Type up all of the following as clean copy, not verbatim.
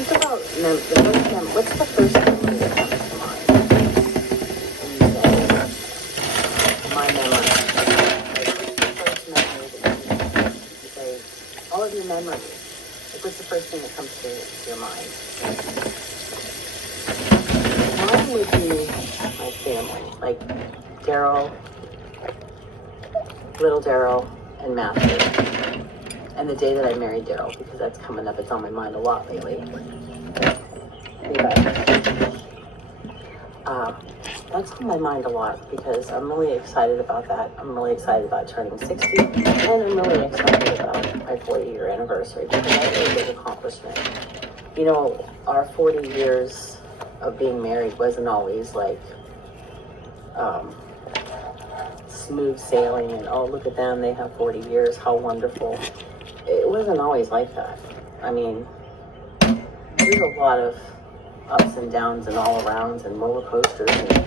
Think about what's the first memory that comes to mind? When you say, my memory. Like, what's the first memory that you say, all of your memories. Like, what's the first thing that comes to your mind? Mine would be my family. Like, Daryl, little Daryl, and Matthew. And the day that I married Daryl, because that's coming up, it's on my mind a lot lately. That's on my mind a lot because I'm really excited about that. I'm really excited about turning 60, and I'm really excited about my 40-year anniversary because that's a big accomplishment. You know, our 40 years of being married wasn't always like smooth sailing and, oh, look at them, they have 40 years, how wonderful. It wasn't always like that. I mean, there's a lot of ups and downs and all arounds and roller coasters and,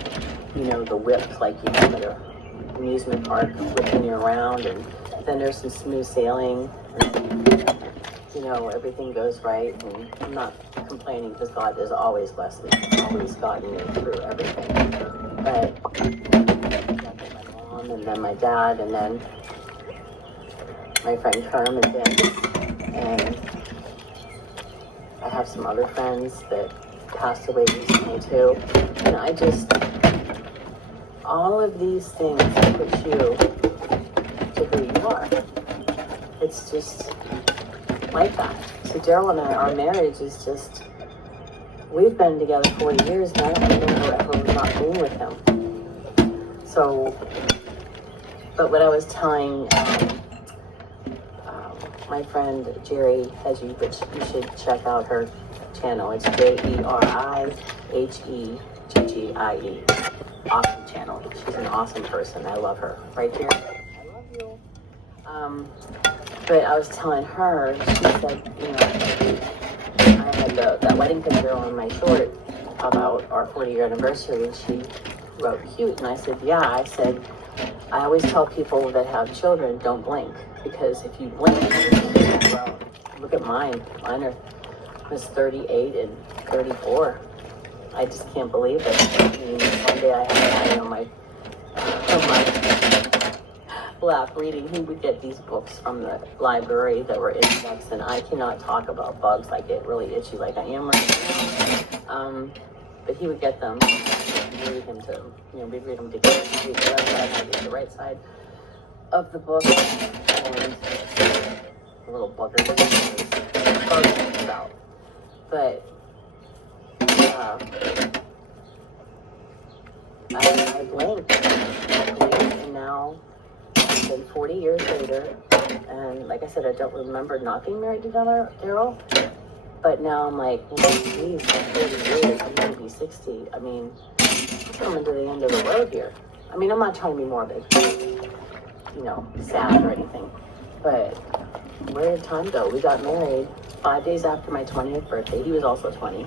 you know, the whips like you have at an amusement park whipping you around, and then there's some smooth sailing and, you know, everything goes right, and I'm not complaining because God has always blessed me, always gotten me through everything. But my mom and then my dad and then my friend Kerm and Vince, and I have some other friends that passed away recently too, and I just, all of these things put you to who you are. It's just like that. So Daryl and I, our marriage is just, we've been together 40 years and I don't remember ever not being with him. So, but what I was telling my friend Jerry Hedgie, which you should check out her channel. It's JeriHeGgie. Awesome channel. She's an awesome person. I love her. Right, Jerry? I love you. But I was telling her, she said, you know, I had that wedding picture on my short about our 40-year anniversary, and she wrote cute, and I said, yeah. I said, I always tell people that have children, don't blink, because if you blink, well, look at mine. Mine was 38 and 34. I just can't believe it. I mean, one day I had on my lap reading. He would get these books from the library that were insects, and I cannot talk about bugs. I get really itchy like I am right now. But he would get them and read them to, you know, we'd read them together. He'd read the left side, I'd read the right side of the book, and a little bugger bugs out. But I blinked, and now it's been 40 years later, and like I said, I don't remember not being married to Daryl, but now I'm like, geez, 40 years, I'm going to be 60. I mean, I'm coming to the end of the road here. I mean, I'm not trying to be morbid, you know, sad or anything, but where did time go? We got married 5 days after my 20th birthday. He was also 20.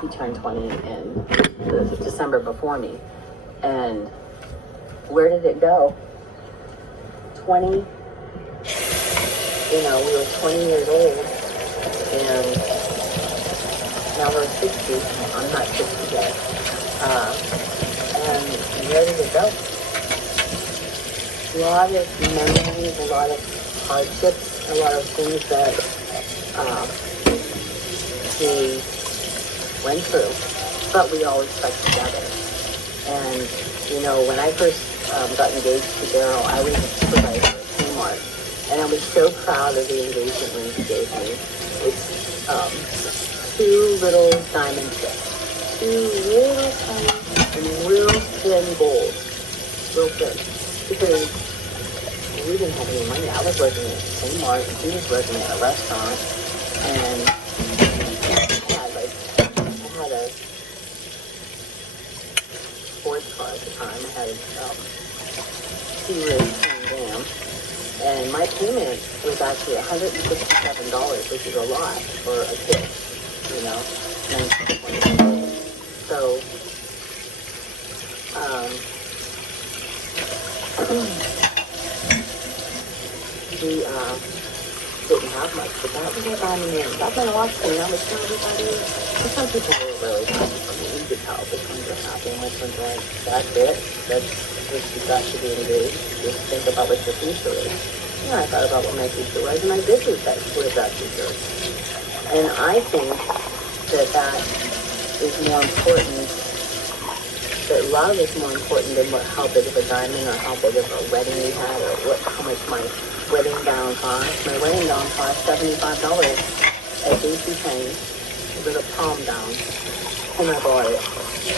He turned 20 in the December before me. And where did it go? 20, you know, we were 20 years old, and now we're 60. I'm not 60 yet. And where did it go? A lot of memories, a lot of hardships, a lot of things that we went through, but we always stuck together. And, you know, when I first got engaged to Daryl, I was a supervisor at Kmart, and I was so proud of the engagement ring he gave me. It's 2 little diamond chips, 2 little tiny and real thin gold, real thin, because we didn't have any money. I was working at Kmart, and he was working at a restaurant, and I had a sports car at the time. I had a T-Rig Ram, and my payment was actually $167, which is a lot for a kid, you know, 19, 20 years old. So, we didn't have have much, but that was what I'm in. That meant a lot to me. I was telling everybody. And some people were really happy for me. You could tell which ones were happy and which ones were like, that's it. That's what you got to be engaged. Just think about what your future is. Yeah, I thought about what my future was, and I did live that future. And I think that is more important, that love is more important than how big of a diamond or how big of a wedding we had or how much my wedding gown cost. My wedding gown cost $75 at JCPenney. It was a palm gown, and I bought it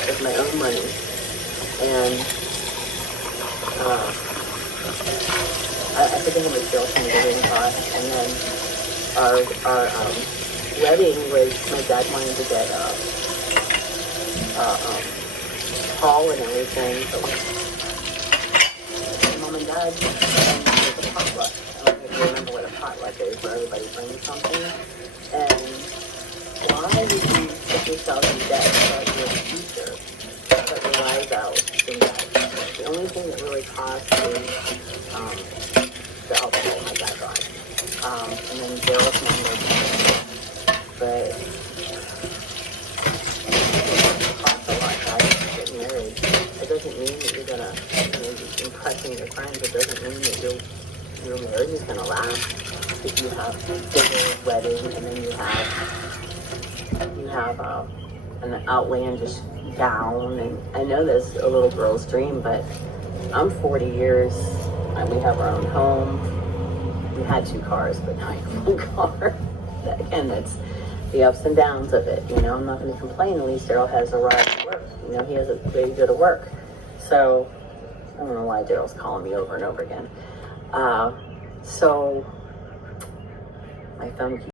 with my own money. And I forget how much girls from the wedding cost. And then our wedding was, my dad wanted to get hall and everything, but mom and dad, and there's a potluck. I don't know if you remember what a potluck is, where everybody brings something. And why would you put yourself in debt about your future, put your lives out in debt? The only thing that really costs is the alcohol my dad got. And then Daryl's mom was, but it doesn't mean that you're gonna, impressing your friends. It doesn't mean that your marriage is gonna last. If you have bigger wedding and then you have an outlandish gown, and I know that's a little girl's dream, but I'm 40 years and we have our own home. We had 2 cars, but now I have 1 car. Again, that's the ups and downs of it. I'm not going to complain. At least Daryl has a ride to work. He has a way to go to work. So I don't know why Daryl's calling me over and over again. So my phone keeps